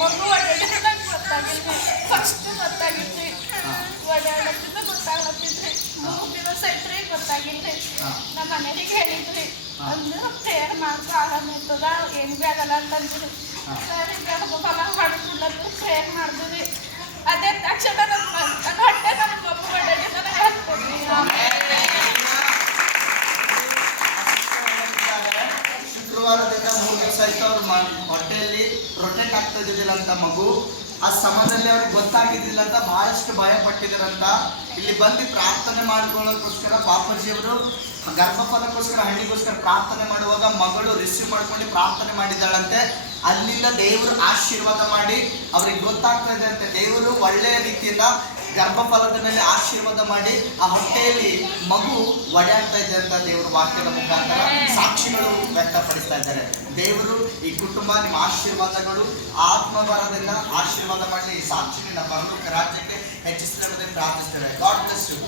ಮಗು ಓಡಾಡಿದಾಗ ಗೊತ್ತಾಗಿಲ್ರಿ. ಫಸ್ಟ್ ಗೊತ್ತಾಗಿಲ್ರಿ, ಓಡಾಡತ್ತಿದ್ದ ಗೊತ್ತಾಗ್ಲತ್ತಿದ್ರಿ. 3 ದಿವಸ ಐತ್ರಿ ಗೊತ್ತಾಗಿಲ್ರಿ. ನಮ್ಮ ಮನೆಯವ್ರಿಗೆ ಹೇಳಿದ್ರಿ, ಅಂದ್ರೆ ಪ್ರೇಯರ್ ಮಾಡ್ಕೊ ಆರಾಮ ಇರ್ತದ, ಏನು ಭೀ ಆಗಲ್ಲ ಅಂತಂದ್ರಿ. ಸರಿ ಗರ್ಭಫಲ ಹೊಡ್ಕೊಡ್ಲತ್ತು ಪ್ರೇಯರ್ ಮಾಡಿದ್ರಿ. ಅದೇ ತಕ್ಷಣ ನನ್ನ ಹೊಟ್ಟೆ ನನ್ನ ಮಗು ಓಡಾಡಿದ ಹೇಳ್ಕೊಡ್ರಿ. ಶುಕ್ರವಾರದಿಂದ 3 ದಿವಸ ಆಯ್ತು ಅವ್ರ ಹೊಟ್ಟೆಯಲ್ಲಿ ರೊಟೇಟ್ ಆಗ್ತಾ ಇದ್ದಿದ್ದಿಲ್ಲ ಅಂತ ಮಗು. ಆ ಸಮಯದಲ್ಲಿ ಅವ್ರಿಗೆ ಗೊತ್ತಾಗಿದ್ದಿಲ್ಲ ಅಂತ ಬಹಳಷ್ಟು ಭಯ ಪಟ್ಟಿದಾರಂತ. ಇಲ್ಲಿ ಬಂದು ಪ್ರಾರ್ಥನೆ ಮಾಡ್ಕೊಳ್ಳೋಕ್ಕೋಸ್ಕರ ಬಾಪೂಜಿಯವರು ಗರ್ಭಫಲಕ್ಕೋಸ್ಕರ ಹಣ್ಣಿಗೋಸ್ಕರ ಪ್ರಾರ್ಥನೆ ಮಾಡುವಾಗ ಮಗಳು ರಿಸೀವ್ ಮಾಡ್ಕೊಂಡು ಪ್ರಾರ್ಥನೆ ಮಾಡಿದ್ದಾಳಂತೆ. ಅಲ್ಲಿಂದ ದೇವರು ಆಶೀರ್ವಾದ ಮಾಡಿ ಅವ್ರಿಗೆ ಗೊತ್ತಾಗ್ತಾ ಇದೆ ಅಂತೆ. ದೇವರು ಒಳ್ಳೆಯ ರೀತಿಯಿಂದ ಗರ್ಭಫಲದ ಮೇಲೆ ಆಶೀರ್ವಾದ ಮಾಡಿ ಆ ಹೊಟ್ಟೆಯಲ್ಲಿ ಮಗು ಒಡೆಯಾಗ್ತಾ ಇದೆ ಅಂತ ದೇವರು ವಾಕ್ಯದ ಮುಖಾಂತರ ಸಾಕ್ಷಿಗಳು ವ್ಯಕ್ತಪಡಿಸ್ತಾ ಇದ್ದಾರೆ. ದೇವರು ಈ ಕುಟುಂಬ ನಿಮ್ಮ ಆಶೀರ್ವಾದಗಳು ಆತ್ಮಭಾರದಿಂದ ಆಶೀರ್ವಾದ ಮಾಡಲಿ. ಈ ಸಾಕ್ಷಿ ನಮ್ಮ ಪರಲೋಕ ರಾಜ್ಯಕ್ಕೆ ಹೆಚ್ಚಿಸಿರುವುದನ್ನು ಪ್ರಾರ್ಥಿಸ್ತೇವೆ. God bless you.